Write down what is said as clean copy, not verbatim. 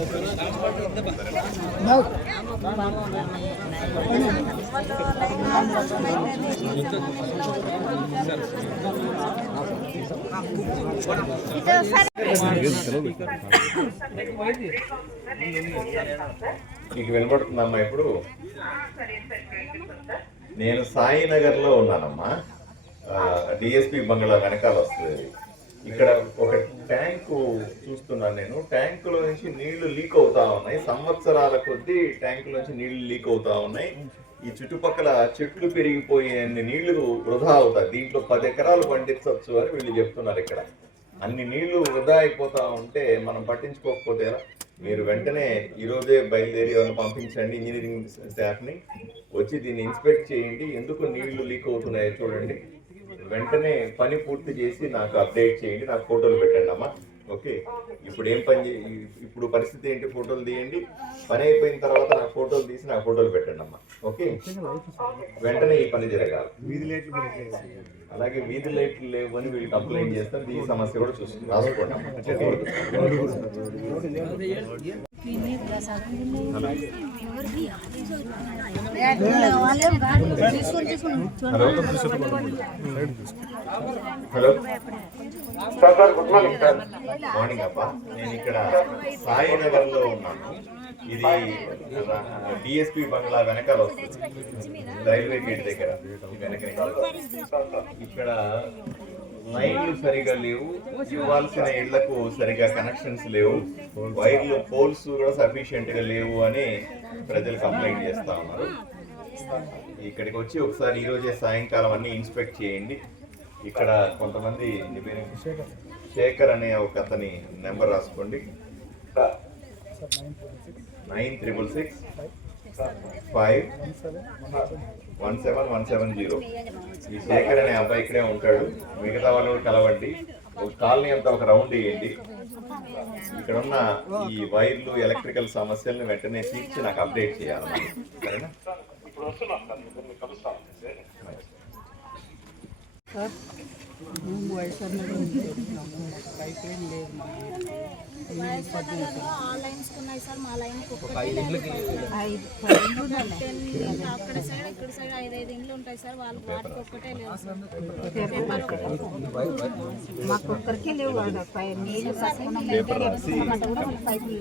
నీకు వినపడుతుందమ్మా ఇప్పుడు? నేను సాయినగర్లో ఉన్నానమ్మా. డిఎస్పి బంగ్లా వెనకాల వస్తుంది. ఇక్కడ ఒక ట్యాంకు చూస్తున్నాను నేను. ట్యాంకులో నుంచి నీళ్లు లీక్ అవుతా ఉన్నాయి. సంవత్సరాల కొద్దీ ట్యాంకులో నుంచి నీళ్లు లీక్ అవుతా ఉన్నాయి. ఈ చుట్టుపక్కల చెట్లు పెరిగిపోయి అన్ని నీళ్లు వృధా అవుతాయి. దీంట్లో 10 ఎకరాలు పండించవచ్చు అని వీళ్ళు చెప్తున్నారు. ఇక్కడ అన్ని నీళ్లు వృధా అయిపోతా ఉంటే మనం పట్టించుకోకపోతే మీరు వెంటనే ఈరోజే బయలుదేరి వాళ్ళని పంపించండి. ఇంజనీరింగ్ స్టాఫ్ని వచ్చి దీన్ని ఇన్స్పెక్ట్ చేయండి. ఎందుకు నీళ్లు లీక్ అవుతున్నాయో చూడండి. వెంటనే పని పూర్తి చేసి నాకు అప్డేట్ చేయండి. నాకు ఫోటోలు పెట్టండి అమ్మా. ఓకే, ఇప్పుడు ఏం పని ఇప్పుడు పరిస్థితి ఏంటి? ఫోటోలు తీయండి. పని అయిపోయిన తర్వాత నాకు ఫోటోలు తీసి నాకు ఫోటోలు పెట్టండి అమ్మా. ఓకే, వెంటనే ఈ పని జరగాలి. అలాగే వీధి లైట్లు లేవు అని వీళ్ళు కంప్లైంట్ చేస్తారు. ఈ సమస్య కూడా చూస్తుంది, రాసుకోండి అమ్మా. Hello sir, good morning sir. Morning అబ్బా. నేను ఇక్కడ సాయినగర్లో ఉన్నాను. ఇది డిఎస్పి బంగ్లా వెనకాల వస్తుంది, రైల్వే గేట్ దగ్గర. వెనక ఇక్కడ లైన్లు సరిగా లేవు, ఇవ్వాల్సిన ఇళ్లకు సరిగా కనెక్షన్స్ లేవు, వైర్లు పోల్స్ కూడా సఫిషియెంట్ గా లేవు అని ప్రజలు కంప్లైంట్ చేస్తా ఉన్నారు. ఇక్కడికి వచ్చి ఒకసారి ఈరోజే సాయంకాలం అన్ని ఇన్స్పెక్ట్ చేయండి. ఇక్కడ కొంతమంది శేఖర్ అనే ఒక అతని నెంబర్ రాసుకోండి. 9665171770. ఈ శేఖర్ అనే అబ్బాయి ఇక్కడే ఉంటాడు. మిగతా వాళ్ళు కలవండి. ఒక కాలనీ అంతా ఒక రౌండ్ వేయండి. ఇక్కడ ఉన్న ఈ వైర్లు ఎలక్ట్రికల్ సమస్యలను వెంటనే తీర్చి నాకు అప్డేట్ చేయాలి. సరేనా? అక్కడ సైడ్ 5 ఇండ్లు ఉంటాయి సార్. వాళ్ళు వాటికి ఒక్కటే లేవు సార్. మాకు ఒక్కరికే లేవు. నీళ్ళు పైపులు